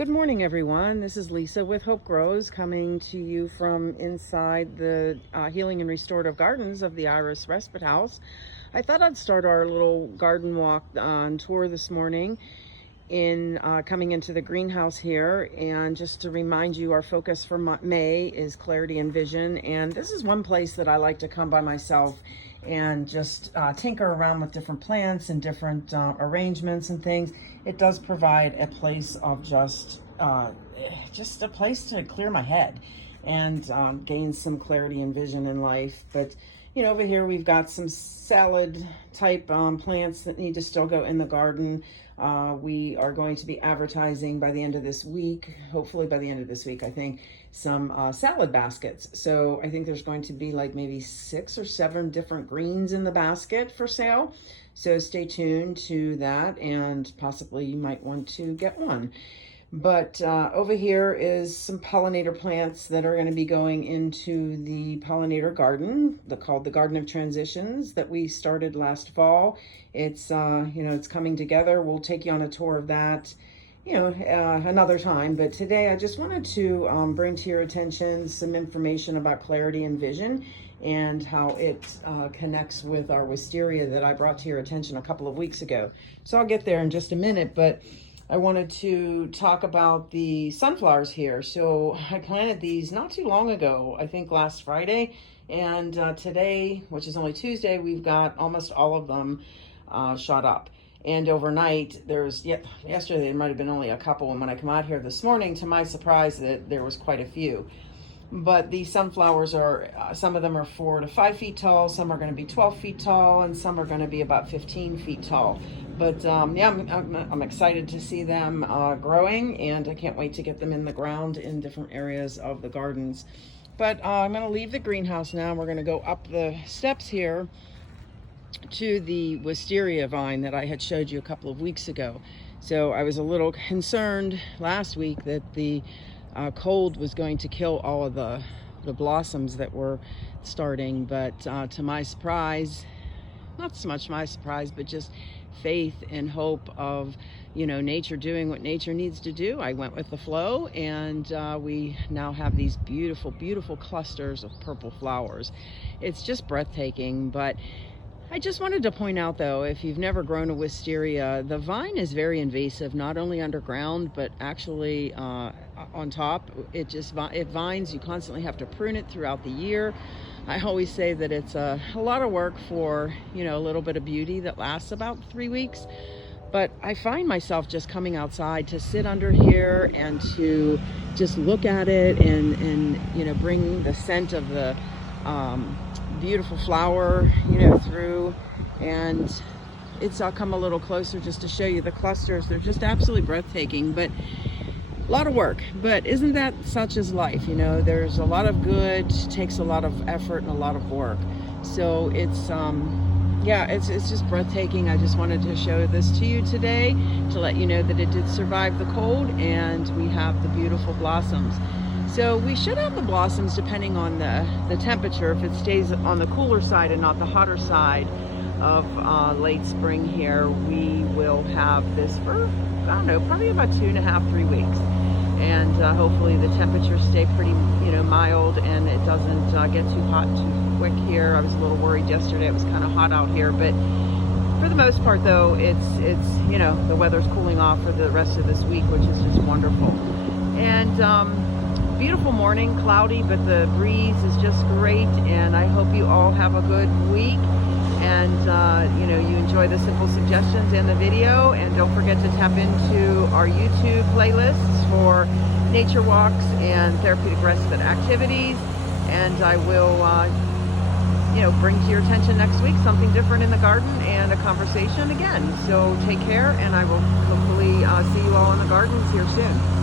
Good morning, everyone. This is Lisa with Hope Grows, coming to you from inside the Healing and Restorative Gardens of the Iris Respite House. I thought I'd start our little garden walk on tour this morning in coming into the greenhouse here, and just to remind you, our focus for May is clarity and vision, and this is one place that I like to come by myself and just tinker around with different plants and different arrangements and things. It does provide a place of just a place to clear my head and gain some clarity and vision in life. But you know, over here we've got some salad type plants that need to still go in the garden. We are going to be advertising by the end of this week, hopefully by the end of this week, I think, some salad baskets. So I think there's going to be like maybe 6 or 7 different greens in the basket for sale. So stay tuned to that, and possibly you might want to get one. But over here is some pollinator plants that are going to be going into the pollinator garden, called the Garden of Transitions, that we started last fall. It's it's coming together. We'll take you on a tour of that, another time. But today I just wanted to bring to your attention some information about clarity and vision and how it connects with our wisteria that I brought to your attention a couple of weeks ago. So I'll get there in just a minute, but I wanted to talk about the sunflowers here. So I planted these not too long ago, I think last Friday, and today, which is only Tuesday, we've got almost all of them shot up. And overnight, yesterday there might have been only a couple, and when I come out here this morning, to my surprise, that there was quite a few. But these sunflowers are, some of them are 4 to 5 feet tall, some are going to be 12 feet tall, and some are going to be about 15 feet tall. But I'm excited to see them growing, and I can't wait to get them in the ground in different areas of the gardens. But I'm going to leave the greenhouse now, and we're going to go up the steps here to the wisteria vine that I had showed you a couple of weeks ago. So I was a little concerned last week that the cold was going to kill all of the blossoms that were starting, but to my surprise, not so much my surprise, but just faith and hope of nature doing what nature needs to do, I went with the flow, and we now have these beautiful clusters of purple flowers. It's just breathtaking. But I just wanted to point out, though, if you've never grown a wisteria, the vine is very invasive, not only underground, but actually on top. It vines. You constantly have to prune it throughout the year. I always say that it's a lot of work for, a little bit of beauty that lasts about 3 weeks. But I find myself just coming outside to sit under here and to just look at it and bring the scent of the beautiful flower, through, and I'll come a little closer just to show you the clusters. They're just absolutely breathtaking, but a lot of work. But isn't that such as life? There's a lot of good, takes a lot of effort and a lot of work. So it's just breathtaking. I just wanted to show this to you today to let you know that it did survive the cold, and we have the beautiful blossoms. So we should have the blossoms depending on the temperature. If it stays on the cooler side and not the hotter side of late spring here, we will have this for, I don't know, probably about 2.5, 3 weeks. And hopefully the temperatures stay pretty, mild, and it doesn't get too hot too quick here. I was a little worried yesterday. It was kind of hot out here, but for the most part, though, it's the weather's cooling off for the rest of this week, which is just wonderful. And beautiful morning, cloudy, but the breeze is just great, and I hope you all have a good week, and you enjoy the simple suggestions and the video, and don't forget to tap into our YouTube playlists for nature walks and therapeutic respite activities, and I will bring to your attention next week something different in the garden and a conversation again. So take care, and I will hopefully see you all in the gardens here soon.